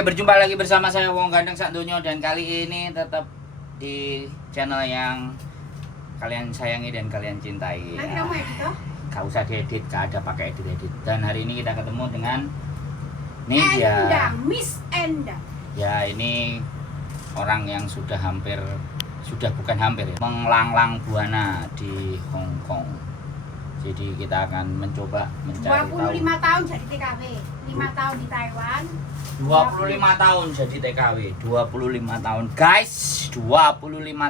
Berjumpa lagi bersama saya Wong Gandeng Sak Donya, dan kali ini tetap di channel yang kalian sayangi dan kalian cintai. Nanti kamu edit toh? Gak usah diedit, gak ada pakai edit. Dan hari ini kita ketemu dengan Endang, Miss Endang. Ya, ini orang yang sudah bukan hampir ya, melanglang buana di Hong Kong. Jadi kita akan mencoba mencari 25 tahun jadi TKW, 5 tahun di Taiwan. 25 tahun jadi TKW, 25 tahun guys, 25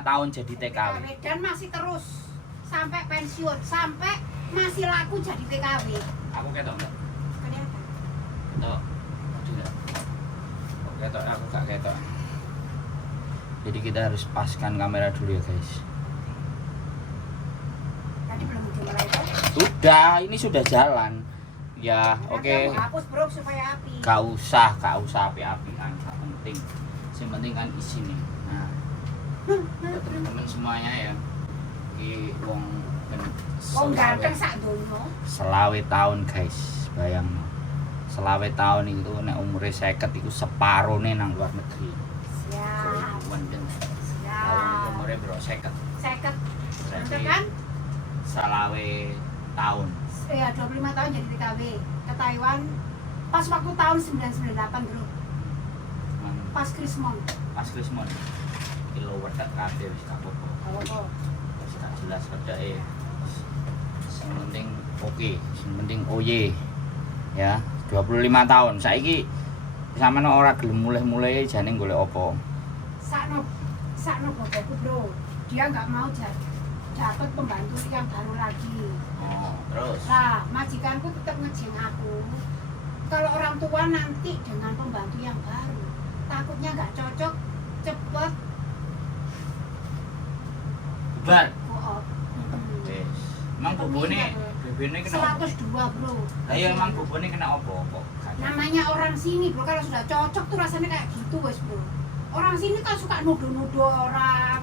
tahun jadi TKW. Dan masih terus sampai pensiun, sampai masih laku jadi TKW. Aku ketok enggak? Kelihatan. Ketok. Tidak. Ketok, aku gak ketok. Jadi kita harus paskan kamera dulu ya guys. Tadi belum dimulai toh? Sudah, ini sudah jalan. Ya, oke. Kamu hapus bro supaya api. Gak usah api-apian, gak penting. Yang penting kan isinya. Nah, teman-teman semuanya ya. Ki wong Gandeng Sak Donya. selawe tahun guys, bayang. Selawe tahun itu nek umure 50 itu separone nang luar negeri. Siap. Siap. Umure bro 50. 50. Berarti Kan? selawe tahun. Ya 25 tahun jadi TKW ke Taiwan. Pas waktu tahun 998 bro. Pas Krismon. Pas Krismon. Kilo wedak kabeh wis gak apa-apa. Kalau Wis gak jelas wedake. Yang penting oke, yang penting oye. Ya, 25 tahun. Saiki sampeyan ora gelem mulih-mulih jane golek apa? sakno bapakku bro. Dia nggak mau dapat pembantu yang baru lagi. Oh, terus. Nah, majikanku tetap ngejeng aku. Kalau orang tua nanti dengan pembantu yang baru, takutnya nggak cocok, cepet Bubar. bohong. Wis. Emang bobone kena 102 bro. Lah iya emang bobone kena apa kok? Namanya orang sini bro, kalau sudah cocok tuh rasanya kayak gitu wes bro. Orang sini kan suka nuduh-nuduh orang,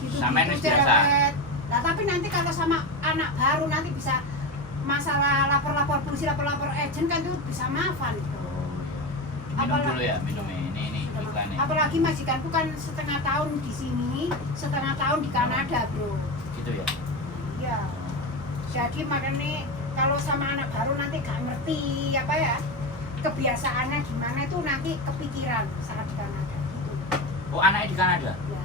gitu Sampeyan wis biasa. cerewet. Nah tapi nanti kalau sama anak baru nanti bisa masalah lapor-lapor polisi, lapor-lapor agen kan itu bisa maafan bro. Minum dulu ya, minumnya. Ini iklannya. Apalagi majikanku kan setengah tahun di sini, setengah tahun di Kanada bro. Gitu ya. Iya. Jadi makanya kalau sama anak baru nanti gak ngerti apa ya kebiasaannya gimana itu nanti kepikiran saat di Kanada gitu. Oh, anaknya di Kanada. Ya.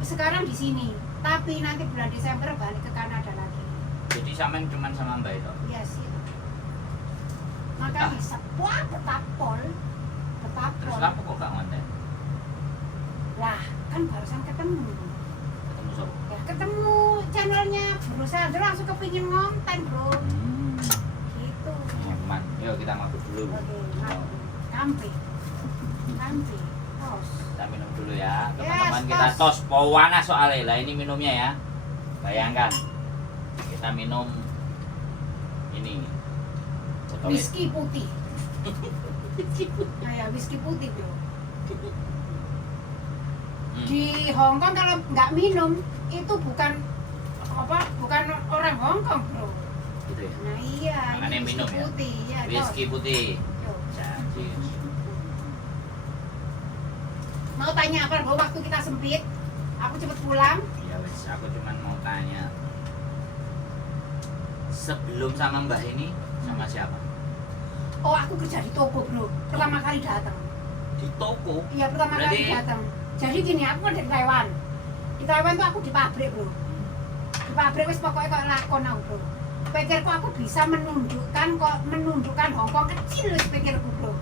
Sekarang di sini, tapi nanti bulan Desember balik ke Kanada lagi. Jadi sampean cuman sama Mbak itu. Iya sih. Makanya sebuah betapol. Terus apa kok gak ngonten? Lah, kan barusan ketemu. Ketemu sapa? Ya ketemu channelnya Bro Sandro langsung kepingin ngonten bro. Gitu. Nyaman. Yuk kita mabuk dulu. Oke, kampe. Tos. Kita minum dulu ya. Teman-teman Yes, kita tos. tos pawana soalnya. Lah ini minumnya ya. Bayangkan. Kita minum ini. Whisky putih. Nah ya, whisky putih bro. Di Hong Kong kalau nggak minum itu bukan orang Hong Kong bro. Gitu ya. Nah iya, Makanya ini minum ya. putih ya. Whisky putih. Tuh. Jadi Mau tanya apa bro? Waktu kita sempit, aku cepet pulang. ya wes, aku cuman mau tanya. Sebelum sama Mbak ini sama siapa? Oh aku kerja di toko bro. Pertama kali datang. Di toko. Iya pertama kali Berarti- datang. Jadi gini, aku kan dari Taiwan. Di Taiwan tuh aku di pabrik bro. Di pabrik wis pokoknya kok lakon aku bro. Pikirku aku bisa menundukkan Hong Kong kecil wis pikirku bro.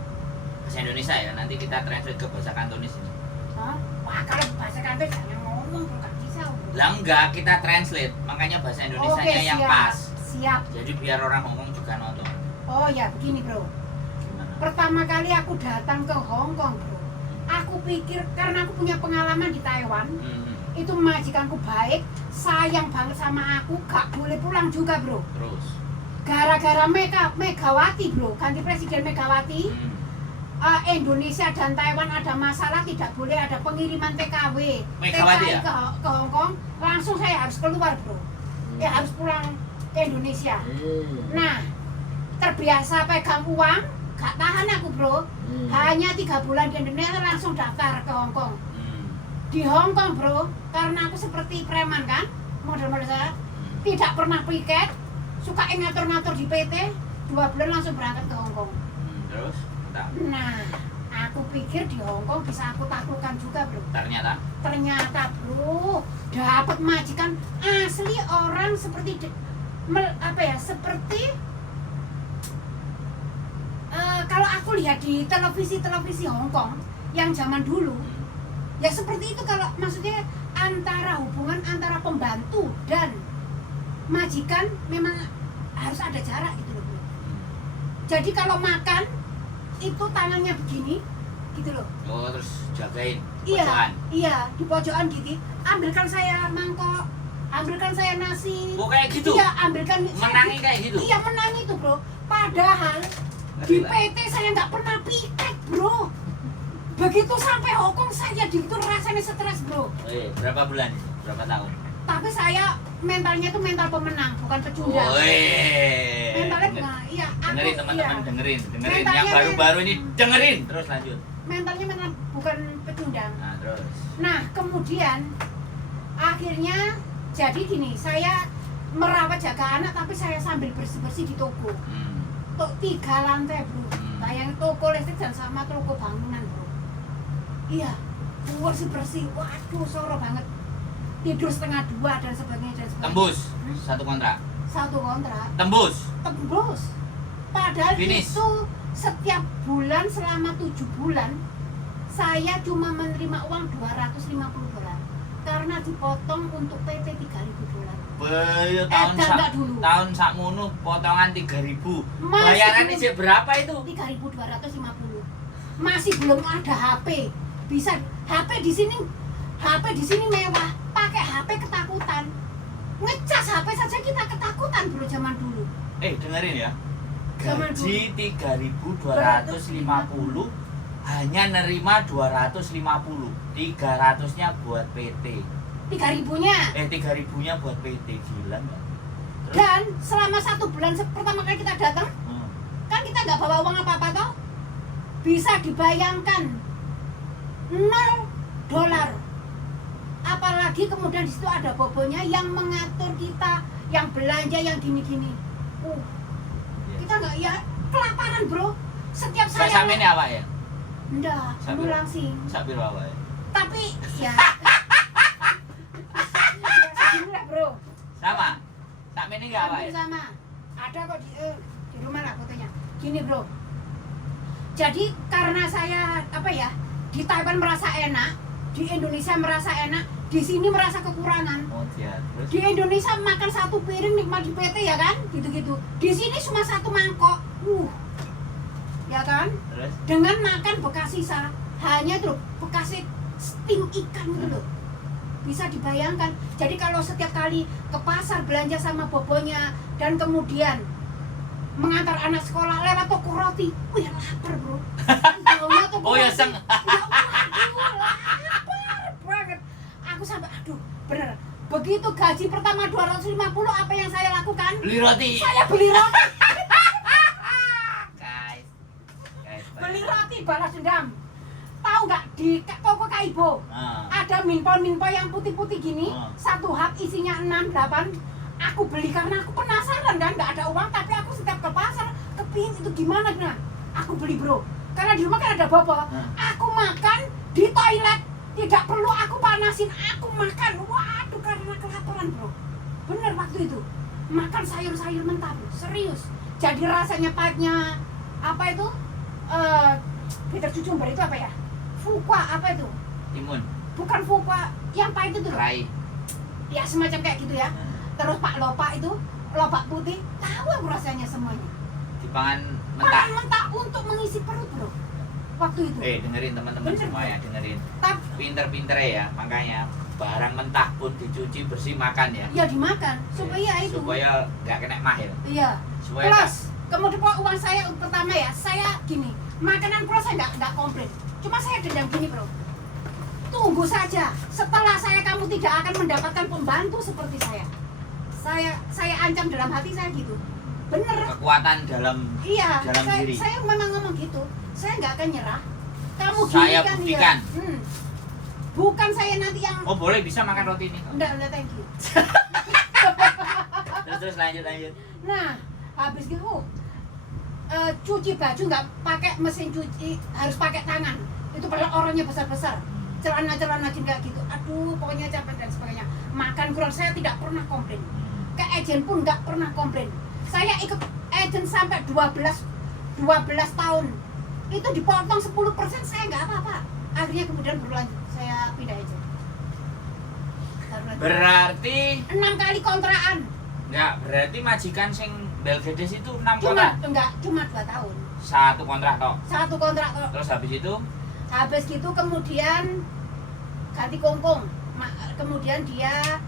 Bahasa Indonesia ya, nanti kita translate ke bahasa Kantonis ini. Hah? Wah kalau bahasa kantor jangan ngomong bro, gak bisa bro. Lah enggak, kita translate, makanya bahasa Indonesianya yang siap. pas. Siap. Jadi biar orang Hongkong juga nonton. Oh ya begini bro. Gimana? Pertama kali aku datang ke Hong Kong bro. Aku pikir karena aku punya pengalaman di Taiwan. Itu majikanku baik, sayang banget sama aku, gak boleh pulang juga bro. Terus. Gara-gara Megawati bro, ganti presiden Megawati, Indonesia dan Taiwan ada masalah, tidak boleh ada pengiriman TKW, Megawati TKI ya? ke Hong Kong, langsung saya harus keluar bro. Harus pulang ke Indonesia. Nah, terbiasa pegang uang, gak tahan aku bro. Hanya 3 bulan di Indonesia langsung daftar ke Hong Kong. Di Hong Kong bro, karena aku seperti preman kan, model-model saya tidak pernah piket, suka ngatur-ngatur di PT, 2 bulan langsung berangkat ke Hong Kong. Terus? Entah. Nah, aku pikir di Hong Kong bisa aku taklukkan juga bro. Ternyata bro, dapat majikan asli orang seperti seperti kalau aku lihat di televisi Hong Kong yang zaman dulu, ya seperti itu. Kalau maksudnya antara hubungan antara pembantu dan majikan memang harus ada jarak gitu loh bro. Jadi kalau makan itu tangannya begini gitu loh. Oh, terus jagain iya di pojokan gitu. Ambilkan saya mangkok, ambilkan saya nasi. Oh, kayak gitu? Iya, ambilkan. Menangi kayak gitu? Iya, menangi itu bro. Padahal di PT saya nggak pernah piket bro. Begitu sampai Hong Kong saya gitu rasanya stres bro. Berapa bulan? Berapa tahun? Tapi saya mentalnya itu mental pemenang, bukan pecundang. Mentalnya bukan, iya. Dengerin teman-teman, iya. dengerin. Mentalnya Yang baru-baru ini dengerin. Terus lanjut. Mentalnya mental bukan pecundang. Nah, terus. Nah, kemudian akhirnya jadi gini, saya merawat jaga anak tapi saya sambil bersih-bersih di toko. 3 lantai bro. Bayangin toko listrik dan sama toko bangunan bro. Iya, bersih-bersih. Waduh, soro banget. Tidur setengah 2 dan sebagainya. Tembus satu kontrak. Tembus. Padahal finish. Itu setiap bulan selama 7 bulan saya cuma menerima uang $250 karena dipotong untuk PT $3.000. Tahun sakmono potongan 3.000. Bayarannya sih berapa itu? 3.250. Masih belum ada HP. Bisa HP di sini mewah. Pakai HP ketakutan. Ngecas HP saja kita ketakutan bro zaman dulu. Dengerin ya. Zaman Gaji 3.250 hanya nerima 250. 300-nya buat PT. 3.000-nya. 3.000-nya buat PT. Gila enggak? Dan selama 1 bulan pertama kali kita datang, kan kita nggak bawa uang apa-apa toh. Bisa dibayangkan $0. Apalagi kemudian di situ ada bobonya yang mengatur kita, yang belanja, yang gini-gini. Kita nggak ya kelaparan bro. Setiap saya. Sampai ini apa ya? Enggak, dulu langsing. Sampai apa ya? Tapi ya. Segini lah bro. Sama. Sampai ini nggak apa ya? Sama. Ada kok di rumah lah fotonya. Gini bro. Jadi karena saya di Taiwan merasa enak, di Indonesia merasa enak, di sini merasa kekurangan. Terus? Di Indonesia makan 1 piring nikmat di PT ya kan, gitu-gitu. Di sini cuma 1 mangkok, ya kan? Terus? Dengan makan bekas sisa, hanya tuh bekas steam ikan gitu loh. Bisa dibayangkan. Jadi kalau setiap kali ke pasar belanja sama bobonya dan kemudian mengantar anak sekolah lewat toko roti, lapar bro. Ya seng. Aku sampai bener. Begitu gaji pertama 250 apa yang saya lakukan? Beli roti. Saya beli roti. Guys. Beli roti balas dendam. Tahu nggak di toko Kaibo ada minpo yang putih-putih gini, 1 hap isinya 6, 8. Aku beli karena aku penasaran kan, nggak ada uang tapi aku setiap ke pasar kepingin itu gimana nah. Aku beli bro. Karena di rumah kan ada bobo. Aku makan di toilet. Tidak perlu aku panasin, aku makan. Waduh, karena kelaparan bro. Bener waktu itu. Makan sayur-sayur mentah bro, serius. Jadi rasanya pahitnya apa itu? Peter cucumber itu apa ya? Fukwa apa itu? Timun. Bukan fukwa, yang pahit itu loh. Rai. Ya semacam kayak gitu ya. Terus Pak Lopak itu, lopak putih, tahu aku rasanya semuanya. Dipangan mentah. Pangan mentah untuk mengisi perut bro. Waktu itu. Dengerin teman-teman semua ya, dengerin. Pinter-pinter ya, makanya barang mentah pun dicuci bersih makan ya. Ya dimakan, supaya itu. Supaya nggak kena mahil. Iya. Supaya Plus, kemudian uang saya pertama ya, saya gini, makanan plus saya nggak komplit. Cuma saya dendam gini bro. Tunggu saja, setelah kamu tidak akan mendapatkan pembantu seperti saya. Saya ancam dalam hati saya gitu. bener. kekuatan dalam Iya, dalam diri. saya memang ngomong gitu. Saya nggak akan nyerah. Kamu Saya gini kan buktikan. ya. Bukan saya nanti yang Oh boleh, bisa makan roti ini. enggak, thank you. Terus lanjut. Nah, habis gitu cuci baju nggak pakai mesin cuci, harus pakai tangan. Itu padahal orangnya besar-besar. Celana juga gitu. Aduh, pokoknya capek dan sebagainya. Makan kurang, saya tidak pernah komplain. Ke agen pun nggak pernah komplain. Saya ikut agen sampai 12 tahun. Itu dipotong 10%, saya nggak apa-apa. Akhirnya kemudian berlanjut, saya pindah agen. Berarti 6 kali kontrakan. enggak, berarti majikan sing Belgedes itu 6 Cuma kontrak. cuma 2 tahun. Satu kontrak toh. Satu kontrak toh. Terus habis itu Habis gitu kemudian ganti kongkong. Kemudian dia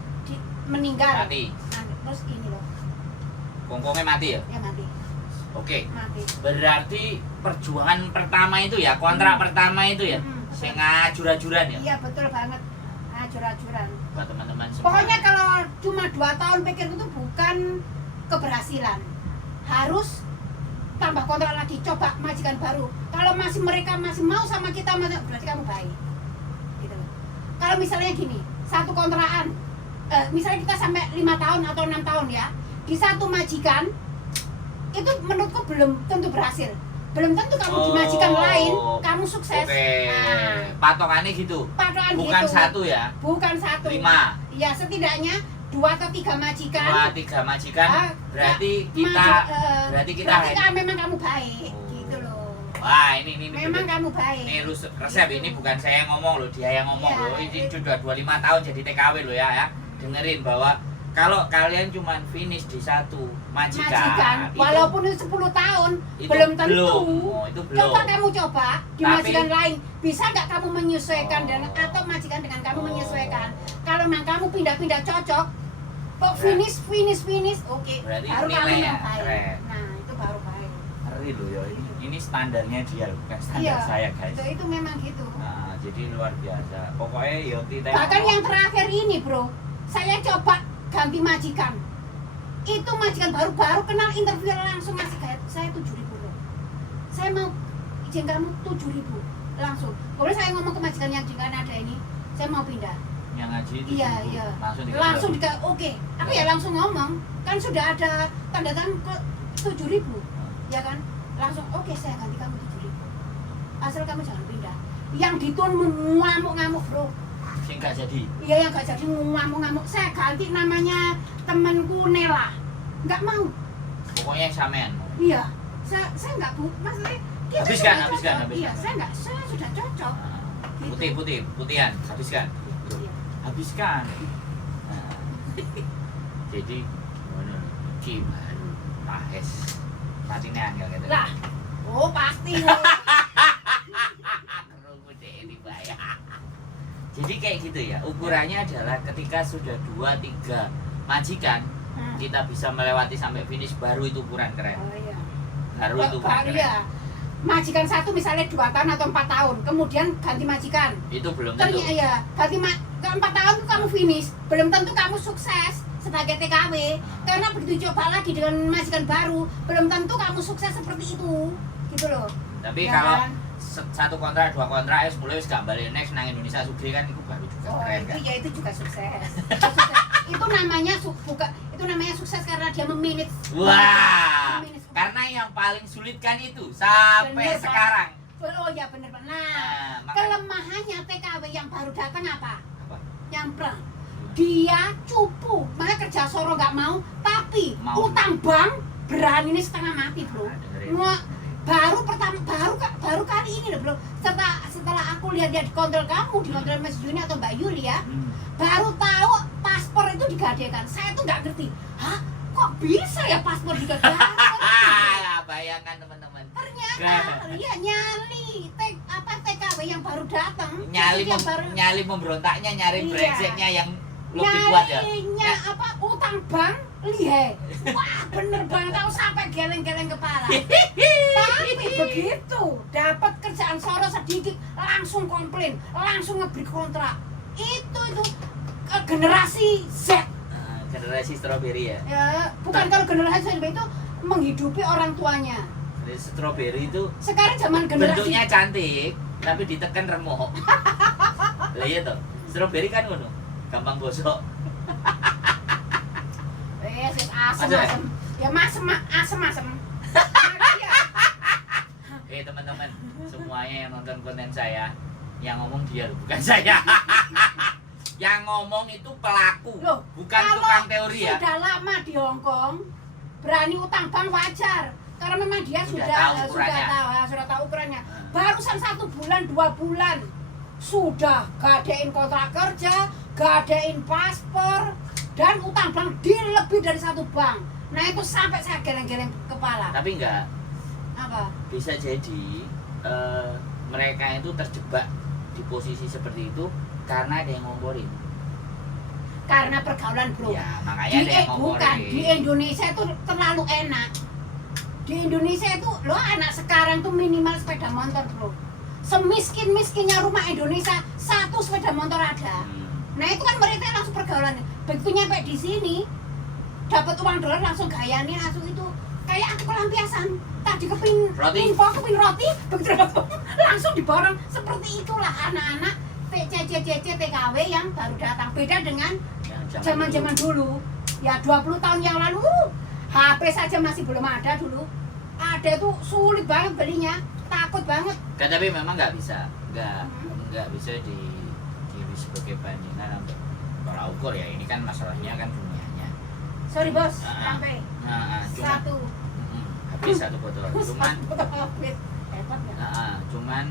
meninggal. mati. Nah, terus ini loh, Kongkongnya mati ya? ya mati. Oke. Mati. Berarti perjuangan pertama itu ya, kontrak pertama itu ya. Sing ngajur-ajuran ya. Iya betul banget. Acur-acuran. Buat teman-teman semua. Pokoknya kalau cuma 2 tahun pikir itu bukan keberhasilan. Harus tambah kontrak lagi, coba majikan baru. Kalau mereka masih mau sama kita, berarti kamu baik. Gitu loh. Kalau misalnya gini, satu kontrakan, misalnya kita sampai 5 tahun atau 6 tahun ya, di satu majikan itu menurutku belum tentu berhasil. Belum tentu kamu di majikan lain kamu sukses. Oke. Nah, Patokannya gitu. patokan Bukan gitu. satu ya. Bukan satu. 5. Ya setidaknya 2 atau 3 majikan. 3 majikan. Ah, Berarti ya, kita berarti berarti kita memang kamu baik, Oh. gitu loh. Wah, ini Memang bener. kamu baik. Ini resep ini bukan saya yang ngomong loh, dia yang ngomong Iya, loh. Ini sudah 25 tahun jadi TKW loh ya. Dengerin bahwa kalau kalian cuma finish di satu majikan, itu walaupun itu 10 tahun, itu belum tentu. itu belum. Coba kamu coba di Tapi- majikan lain, bisa nggak kamu menyesuaikan Oh. atau majikan dengan kamu Oh. menyesuaikan. Kalau memang kamu pindah-pindah cocok, kok finish, oke, Berarti baru kamu nilainya yang baik. keren. Nah itu baru baik. Ngeri loh ya ini. Ini standarnya dia loh, bukan standar Iya, saya guys. itu memang gitu. Nah, jadi luar biasa. Pokoknya Yoti Bahkan yang terakhir ini bro, saya coba ganti majikan. Itu majikan baru kenal, interview langsung ngasih kayak saya 7.000 bro. Saya mau izin kamu 7.000 langsung. Kemudian saya ngomong ke majikan yang di Kanada ini, saya mau pindah. yang ngaji itu Iya. langsung Langsung oke. Aku ya langsung ngomong, kan sudah ada tanda tangan ke 7.000, ya kan? Langsung oke, saya ganti kamu 7.000. Asal kamu jangan pindah. Yang dituan ngamuk-ngamuk bro. sing gak jadi. Iya yang gak jadi ngamuk-ngamuk. Saya ganti namanya temanku Nela. Nggak mau. Pokoknya sampean. Iya. Saya nggak maksudnya kita Habiskan, sudah habiskan, cocok. habiskan. Iya, saya sudah cocok. Gitu. Putihan, habiskan. Iya. Habiskan. Nah, jadi ngono iki baru pahes. Patine angel gitu. Lah, oh pasti. Ini bayar. Jadi kayak gitu ya. Ukurannya adalah ketika sudah 2-3 majikan kita bisa melewati sampai finish, baru itu ukuran keren. Oh iya. Baru itu ukuran Baru keren. ya. Majikan satu misalnya 2 tahun atau 4 tahun, kemudian ganti majikan. Itu belum tentu. Ternyata ya, ganti ke 4 tahun tuh kamu finish, belum tentu kamu sukses sebagai TKW. Karena begitu coba lagi dengan majikan baru, belum tentu kamu sukses seperti itu, gitu loh. Tapi Ya kalau kan? satu kontrak, 2 kontrak, mulai wis gak balik next nang Indonesia Sugih kan itu baru juga Oh, keren itu kan. ya itu juga sukses. Itu sukses. Itu namanya itu namanya sukses karena dia memanage. Wah, Memanage. karena yang paling sulit kan itu sampai Bener, Pak. sekarang. Oh ya bener Pak. Nah, Nah, makanya kelemahannya TKW yang baru datang apa? apa? Yang perang. Dia cupu, makanya kerja soro nggak mau, tapi Mau. utang bank berani ini setengah mati bro. Nah, dengerin. Baru kali ini loh bro. Setelah aku lihat dia di kontrol kamu, di kontrol Mas Juni atau Mbak Yuli ya, baru tahu paspor itu digadekan. Saya tuh nggak ngerti. Hah? Kok bisa ya paspor digadekan? Bayangkan teman-teman. Ternyata ya nyali TKW yang baru datang. Nyali yang baru nyali pemberontaknya, nyari Iya. brexitnya yang lebih kuat ya. nyarinya utang bank lihe. Wah bener banget, tahu sampai geleng-geleng kepala. Tapi begitu dapat kerjaan soro sedikit langsung komplain, langsung ngeberi kontrak. Itu generasi Z. Generasi strawberry ya. Ya, bukan kalau generasi Z itu menghidupi orang tuanya. Jadi stroberi itu Sekarang zaman generasi bentuknya cantik, tapi ditekan remuk. Lah iya toh. Stroberi kan ngono, gampang gosok. asem-asem. Ya asem-asem. Teman-teman, semuanya yang nonton konten saya, yang ngomong dia loh, bukan saya. Yang ngomong itu pelaku, Loh, bukan kalau tukang teori ya. sudah lama di Hong Kong, berani utang bank wajar. Karena memang dia Sudah sudah tahu ukurannya. sudah tahu ukurannya. Barusan 1 bulan 2 bulan sudah gadein kontrak kerja, gadein paspor, dan utang bank di lebih dari 1 bank. Nah itu sampai saya geleng-geleng kepala. Tapi enggak, Apa? bisa jadi mereka itu terjebak di posisi seperti itu karena ada yang ngomporin. Karena pergaulan bro. Ya makanya ada yang ngomporin. Bukan di Indonesia itu terlalu enak. Di Indonesia itu loh anak sekarang tuh minimal sepeda motor bro. Semiskin-miskinnya rumah Indonesia 1 sepeda motor ada. Nah itu kan mereka langsung pergaulan. Begitu nyampe di sini dapat uang dolar langsung gayanya langsung itu kayak aku pelampiasan. Tadi kepin Roti. kepin roti, begitu dapat langsung diborong. Seperti itulah anak-anak TCC TKW yang baru datang. Beda dengan Yang zaman-zaman dulu. Ya 20 tahun yang lalu HP saja masih belum ada dulu. Ada tuh sulit banget belinya, takut banget. Kan tapi memang nggak bisa, nggak bisa di sebagai bandingan untuk tolak ukur ya. Ini kan masalahnya kan dunianya. Sorry bos, sampai Cuman, habis 1 botol. Cuman, habis. Hebat ya. cuman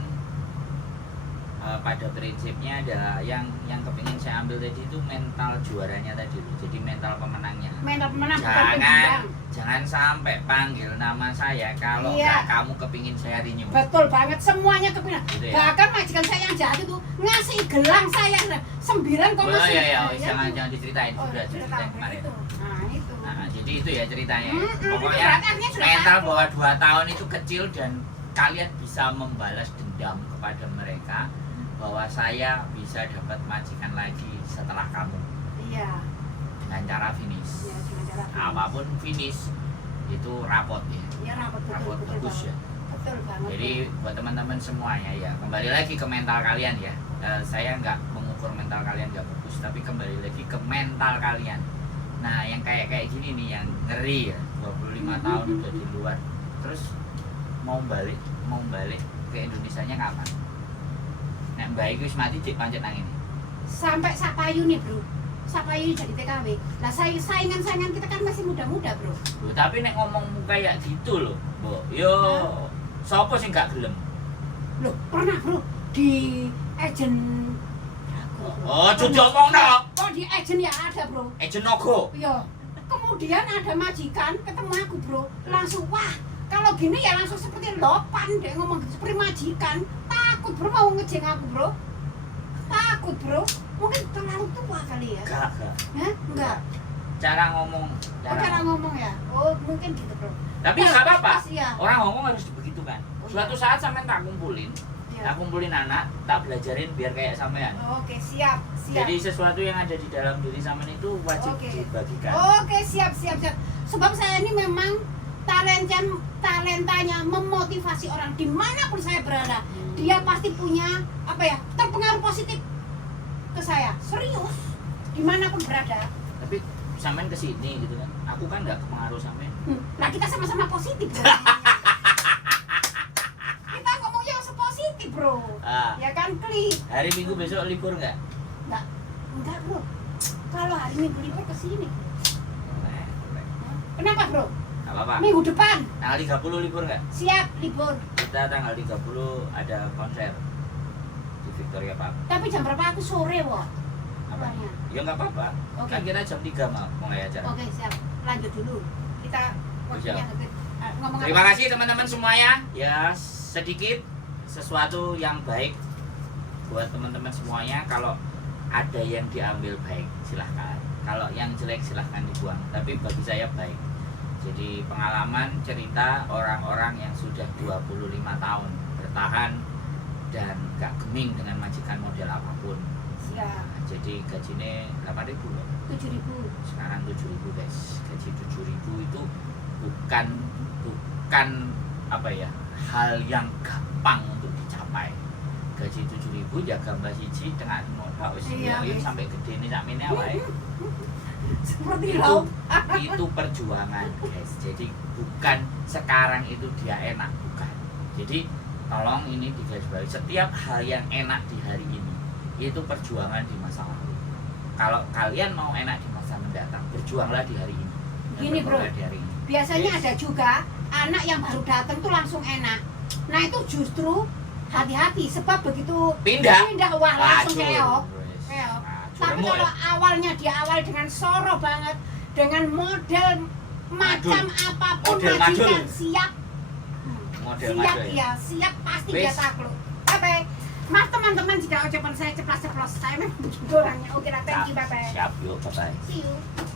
pada prinsipnya ada yang kepingin saya ambil tadi itu mental juaranya tadi loh. Jadi mental pemenangnya. Mental pemenang bukan pembidang. Jangan sampai panggil nama saya kalau Iya. nggak kamu kepingin saya renew. Betul banget, semuanya kepindah. Gitu ya? Bahkan majikan saya yang jahat itu ngasih gelang saya 9,9. Oh iya Ya, jangan diceritain, Oh, sudah sudah ceritain tahu kemarin. itu. Nah, itu. Jadi itu ya ceritanya. Itu Pokoknya berarti artinya sudah mental tahu. bahwa 2 tahun itu kecil dan kalian bisa membalas dendam kepada mereka bahwa saya bisa dapat majikan lagi setelah kamu Iya. dengan cara finish. Iya, dengan cara finish. Apapun finish itu rapot ya. Iya, rapot Rapot bagus ya. Betul banget. Jadi buat teman-teman semuanya ya, kembali lagi ke mental kalian ya. Saya nggak mengukur mental kalian nggak bagus, tapi kembali lagi ke mental kalian. Nah yang kayak gini nih yang ngeri ya, 25 tahun udah di luar, terus mau balik ke Indonesianya kapan? Nek baik wis mati cek pancet nang ini. Sampai Sapayu nih bro, Sapayu jadi TKW. Lah saingan kita kan masih muda-muda bro. Loh, tapi nek ngomong kayak gitu loh, Mbok. Yo, sapa sing gak gelem? Loh pernah bro di agent. Oh, jujur ngomongno. Oh di agent ya ada bro. Ejen Nogo. Iya. Kemudian ada majikan ketemu aku bro, langsung wah kalau gini ya langsung seperti lopan deh ngomong gitu, seperti majikan. Takut bro mau ngejeng aku bro. Takut bro. Mungkin terlalu tua kali ya. Gak. Hah? Enggak. Cara ngomong, Oh, cara ngomong ya. Oh mungkin gitu bro. Tapi nggak apa-apa. Iya. Orang ngomong harus begitukan. Oh, Suatu iya. saat sampean tak kumpulin, Iya. tak kumpulin anak, tak belajarin biar kayak sampean. Oke siap. Jadi sesuatu yang ada di dalam diri sampean itu wajib Oke. dibagikan. Oke siap. Sebab saya ini memang talentanya memotivasi orang dimanapun saya berada. Dia pasti punya apa ya terpengaruh positif ke saya. Serius dimanapun berada. Tapi sampean kesini gitu kan. Aku kan nggak kepengaruh sampean. Nah kita sama-sama positif bro. Kita ngomongnya positif bro. Ya kan klik. Hari Minggu besok libur nggak? Enggak bro. Kalau hari Minggu libur kesini. Kenapa bro? Nggak apa-apa. Minggu depan Tanggal 30 libur nggak? siap libur. Kita tanggal 30 ada konser di Victoria Park. Tapi jam berapa aku sore wah. Apa? Ya nggak apa-apa. Oke. Kan kita jam 3 mau mulai acara. Oke siap. Lanjut dulu. Kita waktunya ngomong Terima apa? kasih teman-teman semuanya. Ya sedikit sesuatu yang baik buat teman-teman semuanya. Kalau ada yang diambil baik silahkan. Kalau yang jelek silahkan dibuang. Tapi bagi saya baik. Jadi pengalaman cerita orang-orang yang sudah 25 tahun bertahan dan gak geming dengan majikan model apapun. Siap. Jadi gajinya 8.000 loh. 7.000. Sekarang 7.000 guys. Gaji 7.000 itu bukan apa ya, hal yang gampang untuk dicapai. Gaji 7.000 jaga mbak siji tengah modal wis Iya, ya wis. sampai gede nih sakmene awake. Seperti itu lauk. itu perjuangan guys, jadi bukan sekarang itu dia enak, bukan. Jadi tolong ini digarisbawahi, setiap hal yang enak di hari ini itu perjuangan di masa lalu. Kalau kalian mau enak di masa mendatang, berjuanglah di hari ini. Gini, bro. Berjuanglah di hari ini. Biasanya Yes. ada juga anak yang baru datang tuh langsung enak. Nah itu justru hati-hati sebab begitu Pindah. wah langsung Wajur. keok. Wes. Keok. Wajur. Tapi Remuk kalau ya. awalnya dia awal dengan soro banget, dengan model macam apapun Model majikan madul. siap. Model Siap madul ya. ya, siap pasti Wes. dia takluk. Oke. Mas teman-teman jika ucapan saya ceplas-ceplos, saya memang begitu orangnya. Oke, thank you, bye-bye. Siap yuk, bye-bye. See you.